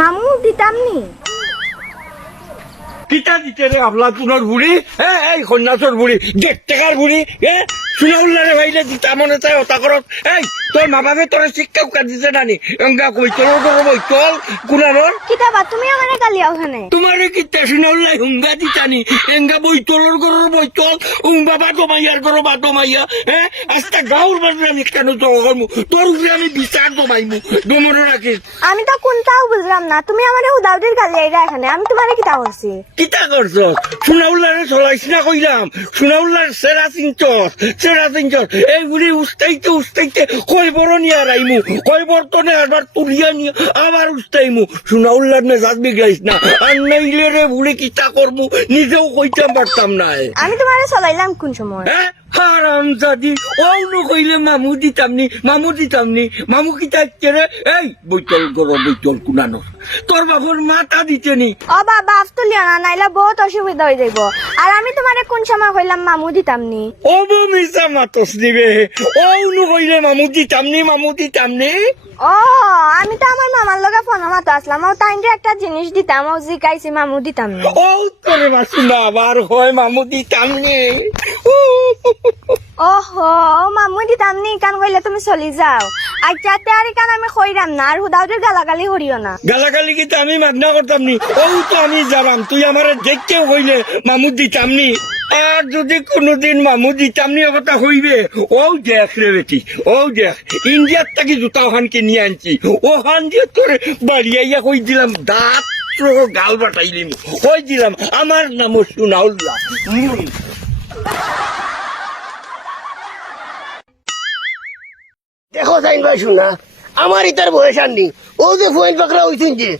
মামু, দিতাম নি। কিতা দিতে রে আবলা তুনোর বুড়ি হ্যাঁ এই সন্ন্যাসর বুড়ি দেড় টাকার বুড়ি হ্যাঁ শুনে উল্লারে ভাইলে দিতা মনে চাই ওটা করত এই তোর মা বাপে তোর শিক্ষা দিছে নানি। এঙ্গা কই তোর বইতল কুনানোর কিতাবা তুমি আমারে গালি ওখানে। তোমারে কিতা শুনে উল্লাই হুঙ্গা দিতানি? এঙ্গা বইতলর গরর বইতল উং বাবা দমাইয়ার গর বা দমাইয়া হ্যাঁ আস্তা গাঁর বাজে আমি কেন জগমু তোর উপরে আমি বিচার দমাইমু দমরে রাখিস আমি তো কোনটাও বুঝলাম না। তুমি আমারে উদাউদের গালি আইরা এখানে। আমি তোমারে কিতা করছি? কিতা করছ? সোনাউল্লারে চলাইছ না কইলাম। সোনাউল্লার সেরা চিনচস সেরা চিনচস এইগুলি উস্তাইতে উস্তাইতে কই বড় নিয়ে রাইমু। কই বর্তনে আবার তুলিয়া নিয়ে আবার উস্তাইমু। মেজাজ বিগড়াইস না। আর নাইলে রে কিতা করমু নিজেও কইতাম পারতাম না। আমি তোমারে চলাইলাম কোন সময়? হ্যাঁ? হারাম জাদি অন্য কইলে মামু দিতামনি মামু দিতামনি মামু কিতা রে? এই বৈতল গর বৈতল কুনানো। তোর বাপর মাথা দিতে নি ও বাবা তুলিও না নাইলে বহুত অসুবিধা হয়ে যাইব। আর আমি তোমারে কোন সময় কইলাম মামু দিতাম নি ও মিসা মাতস দিবে। ও নু কইলে মামু দিতামনি মামু দিতামনি। ও আমি তো আমার মামার লগে ফোন মাতো আসলাম। ও তাইনরে একটা জিনিস দিতাম ও জিকাইছি মামু দিতাম নি ও তোরে মাসুনা আবার হয় মামু দিতামনি। ওহো মামু দিতাম নি কান কইলে তুমি চলি যাও। আইটাতে আর কান আমি কইরাম না আর হুদাউদের গালাগালি করিও না। গালাগালি কিন্তু আমি মাগনা করতাম নি ও তো আমি যাবাম, তুই আমার দেখতে হইলে মামু দিতামনি আর যদি কোনোদিন মামু দিতামনি কথা হইবে। ও দেখ রে বেটি ও দেখ ইন্ডিয়ার থাকি জুতা ওখানকে নিয়ে আনছি। ওখান দিয়ে তোর বাড়িয়াইয়া কই দিলাম, দাঁত গাল বাটাইলিম কই দিলাম আমার নাম সুনাউল্লাহ সাইন ভাই শুনা আমার ইতার বয়স আননি। ও যে ফুয়েল পাকড়া হইছেন যে,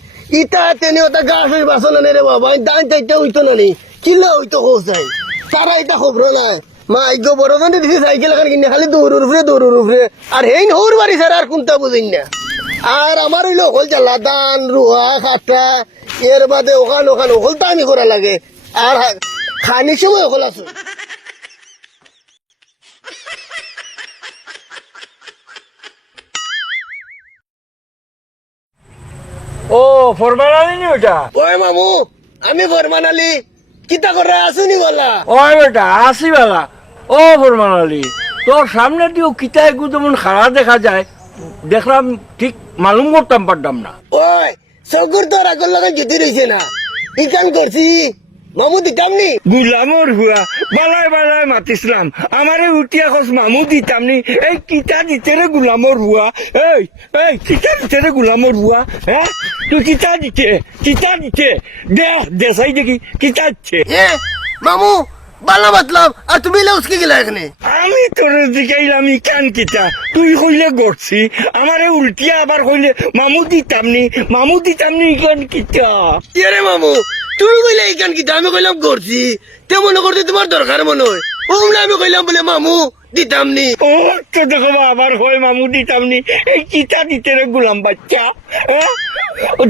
ইটা তেনে ওটা গাছ বাসন আনে রে বাবা দান চাইতে হইতো না নি। কিল্লা হইতো হোসাই তারা এটা খবর নাই। মা আইগ বড় জনে দিছে সাইকেল এখন কিনে, খালি দৌড়ুর উপরে দৌড়ুর উপরে আর হেইন হৌর বাড়ি স্যার আর কোনটা বুঝিন না। আর আমার হইল হল জ্বালা, দান, রুহা খাটা এর বাদে ওখান ওখান ওখলটা আমি করা লাগে। আর খানির সময় ওখল আছে। ফরমান আনিনি ওটা? ওই মামু আমি ফরমান আলী কিতা করে আসুনি বলা? ওই বেটা আসি বেলা। ও ফরমান আলী তোর সামনে দিয়েও কিতা একটু যেমন খারাপ দেখা যায় দেখলাম ঠিক মালুম করতাম পারতাম না। ওই সগুর তোর আগর লাগান জুতি রইছে না। ইকান করছি মামু দিতাম নি? গুলামর হুয়া বালাই বালাই মাতিছিলাম। আমারে উঠিয়া খস মামু দিতাম নি। এই কিতা দিতে রে গুলামর হুয়া এই এই কিতা দিতে রে গুলামর হুয়া হ্যাঁ তুই কিতা দিতে কিতা দিতে দে দেশাই দেখি কিতা দিচ্ছে এ মামু বালা বাতলাম আর তুমি এলে উসকে গেলা এখানে আমি তোর দিকাইলাম কান কিতা তুই কইলে গড়ছি আমারে উল্টিয়া আবার কইলে মামু দিতাম নি মামু দিতাম নি কান কিতা এরে মামু তুমি কইলে ইকান কিতা আমি কইলাম করছি তে মনে করতে তোমার দরকার মনে হয় ওমলা আমি কইলাম বলে মামু দিতাম নি ও তো দেখো আবার হয় মামু দিতাম নি এই কিতা দিতে রে গুলাম বাচ্চা হ্যাঁ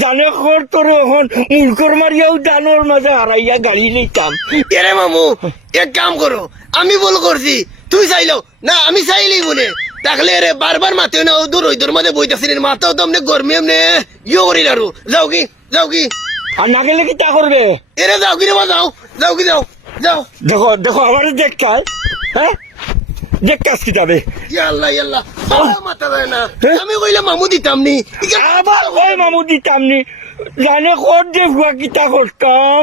জানে খর তোর এখন মুলকর মারিয়াও জানোর মাঝে হারাইয়া গাড়ি নিতাম। এরে মামু এক কাম করো আমি বল করছি তুই চাইলো? না আমি চাইলি বলে। তাহলে রে বারবার মাতে না ও দূর ওই দূর মধ্যে বইতাছিলেন মাথাও তো আমনে গরমে আমনে ইয়ে করি না যাও কি যাও কি। আর না গেলে কিতা করবে? এরে যাও কি রে যাও যাও কি যাও যাও। দেখো দেখো আমার দেখ হ্যাঁ? দেখ কাজ কিতাবে ইয়াল্লা ইয়াল্লা আমার মাথা না। আমি কইলাম মামু দিতাম নি আবার হয় মামু দিতাম নি জানে কর যে ভুয়া কিতা করতাম।